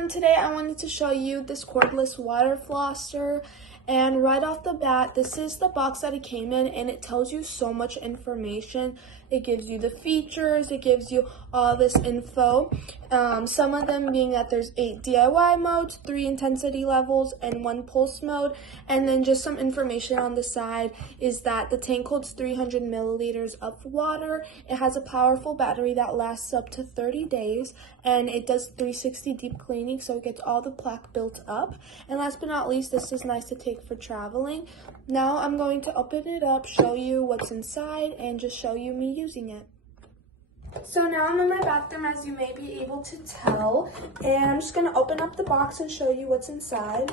everyone, today I wanted to show you this cordless water flosser, and right off the bat, this is the box that it came in, and it tells you so much information. It gives you the features, it gives you all this info, some of them being that there's 8 DIY modes, 3 intensity levels, and 1 pulse mode. And then just some information on the side is that the tank holds 300 milliliters of water. It has a powerful battery that lasts up to 30 days, and it does 360 deep cleaning, so it gets all the plaque built up. And last but not least, this is nice to take for traveling. Now I'm going to open it up, show you what's inside, and just show you me using it. So now I'm in my bathroom, as you may be able to tell, and I'm just going to open up the box and show you what's inside.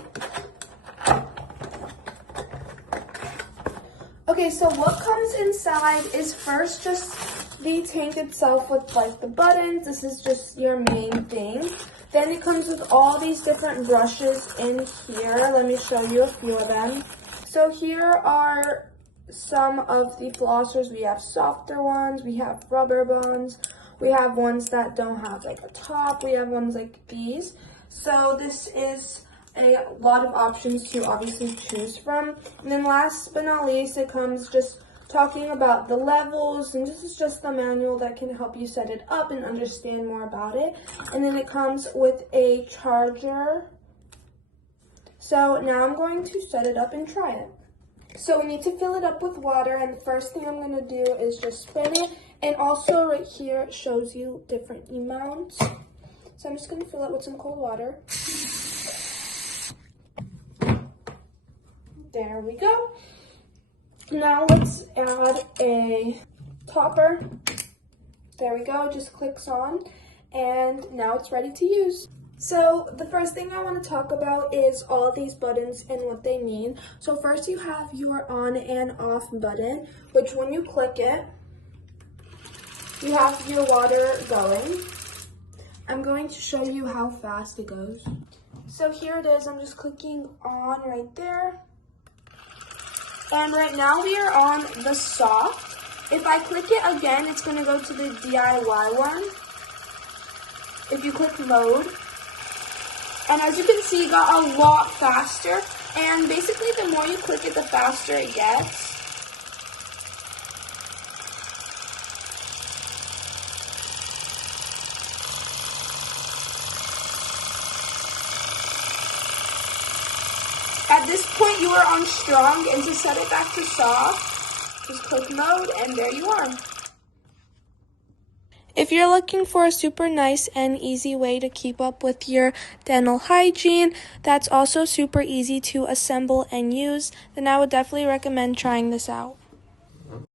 Okay, so what comes inside is first just the tank itself with like the buttons. This is just your main thing. Then it comes with all these different brushes in here. Let me show you a few of them. So here are some of the flossers. We have softer ones, we have rubber ones, we have ones that don't have like a top, we have ones like these. So this is a lot of options to obviously choose from. And then last but not least, it comes just talking about the levels, and this is just the manual that can help you set it up and understand more about it. And then it comes with a charger. So now I'm going to set it up and try it. So we need to fill it up with water, and the first thing I'm going to do is just spin it. And also right here it shows you different amounts. So I'm just going to fill it with some cold water. There we go. Now let's add a topper. There we go, it just clicks on, and now it's ready to use. So the first thing I want to talk about is all these buttons and what they mean. So first you have your on and off button, which when you click it, you have your water going. I'm going to show you how fast it goes. So here it is, I'm just clicking on right there. And right now we are on the soft. If I click it again, it's going to go to the DIY one. If you click mode. And as you can see, it got a lot faster. And basically, the more you click it, the faster it gets. At this point, you are on strong, and to set it back to soft, just click mode, and there you are. If you're looking for a super nice and easy way to keep up with your dental hygiene, that's also super easy to assemble and use, then I would definitely recommend trying this out.